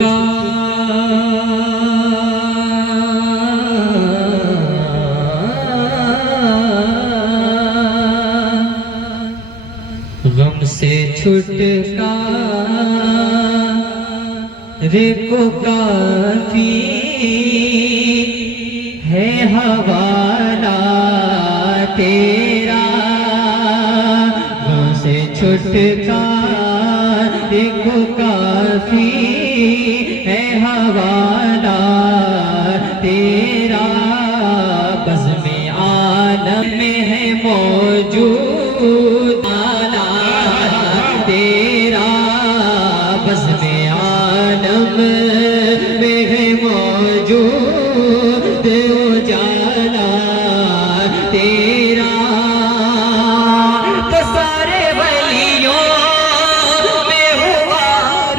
غم سے چھٹکارے کو کافی ہے حوالہ تیرا، غم سے چھٹکارے کو کافی ہے حوالہ تیرا، بزم عالم میں ہے موجود تیرا، بزم عالم میں ہے موجود اجالا تیرا، تو سارے ولیوں میں ہوا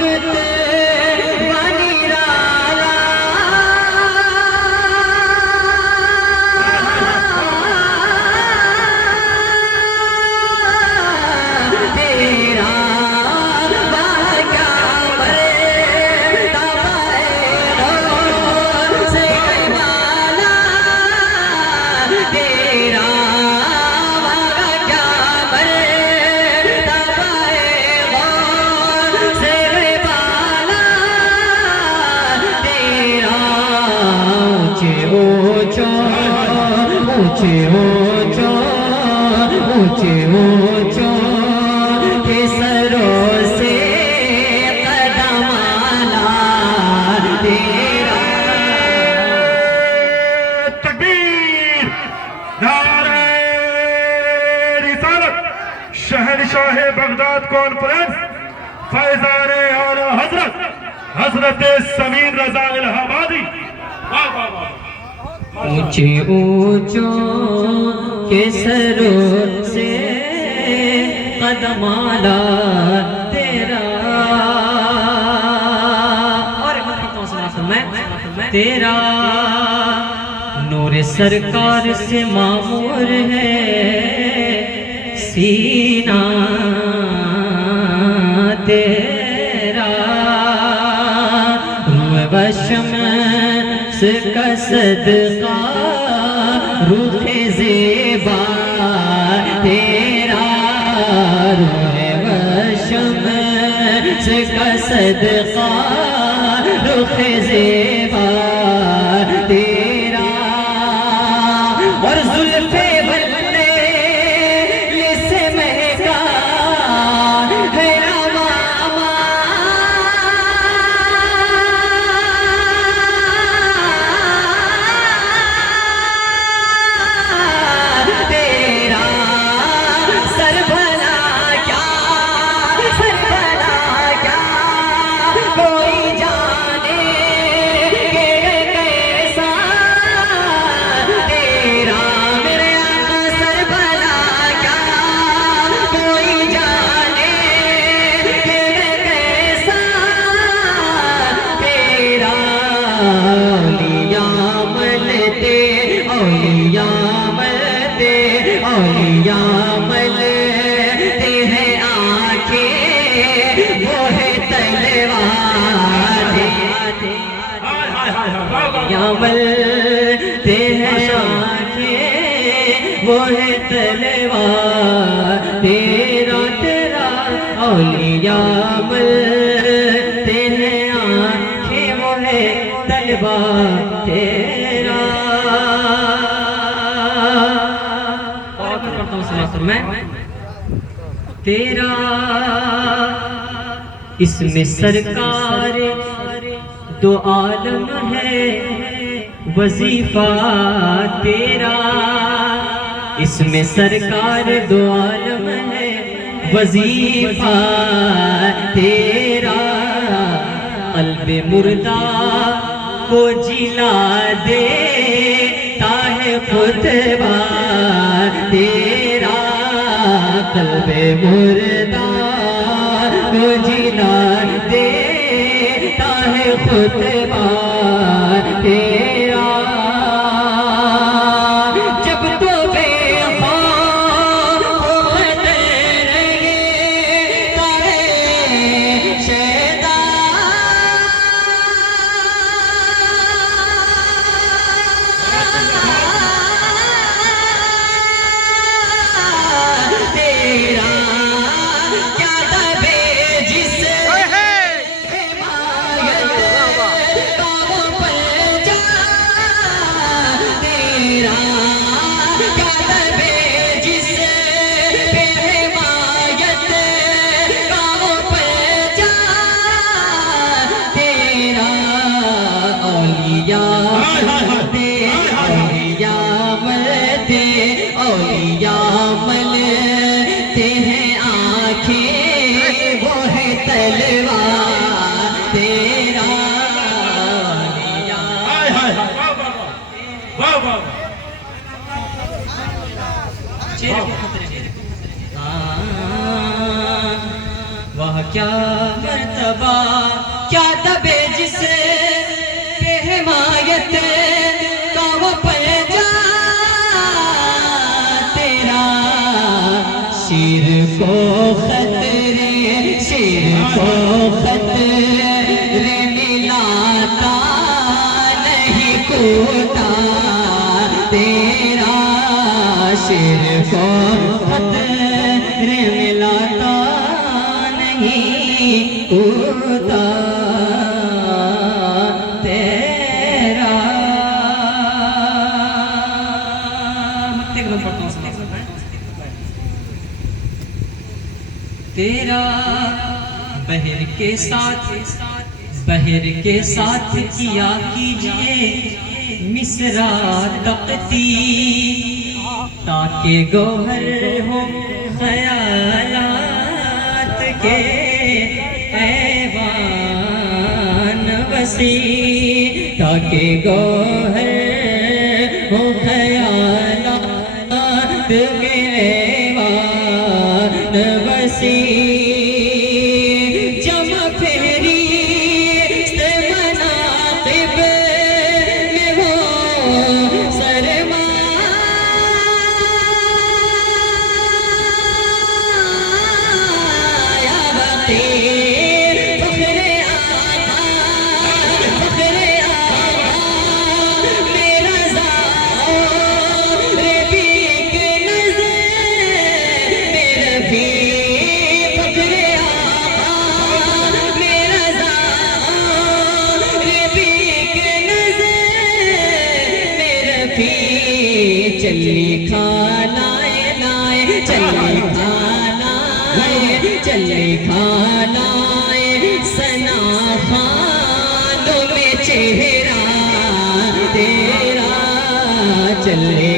رتبہ نرالا تیرا، اونچے اونچے کے سروں سے قدم آلا تیرا، تکبیر، نعرہ رسالت، شہنشاہ بغداد کانفرنس، فیضان اعلی حضرت سمین رضا الہابادی، اونچے اونچوں کے سروں سے قدم آلا تیرا، اور تیرا نور سرکار سے معمور ہے سینہ تیرا، روح وشمس کا صدقہ روح زیبا تیرا، روح وشمس کا صدقہ روح زیبا تیرا، اور زلف بلے سے مہکا ہے امامہ تیرا، سر بھلا کیا کوئی جانے کہ کیسا تیرا، میرے آقا سر بھلا کیا کوئی جانے کہ کیسا تیرا، اولیاء ملتے ہیں آنکھیں وہ ہے تلوار، اولیاء ملتے ہیں آنکھیں وہ ہے تلوار تیرا، تیرا اولیاء ملتے ہیں آنکھیں وہ ہے تلوار تیرا، میں تیرا، اس میں سرکار دو عالم ہے وظیفہ تیرا، اس میں سرکار دو عالم ہے وظیفہ تیرا، قلب مردہ کو جلا دیتا ہے خطبہ تیرا، قلب مردہ کو جلا دیتا ہے خطبہ تیرا، جب تو بے خوف رہے تارے شیدا اولیاء ملتے اولیاء ملتے ہیں آنکھیں وہ ہے تلوار تیرا وہ کیا مرتبہ کیا دبے جسے بے حمایت کا وہ پنجا تیرا شیر کو خطرے ملاتا نہیں کوتا تیرا شیر کو خطرے ملاتا نہیں کوتا تیرا تیرا بحر کے ساتھ کیا کیجئے مصرع تقتی تاکہ گوہر ہو خیالات کے ایوان وسیع تاکہ گوہر ہو خیالات کے ایوان وسیع جمع پھیری سے مناقب میں ہو سرمایہ چلی کھانائے لائے چلی کھانائے سنا خانوں میں چہرہ تیرا چلے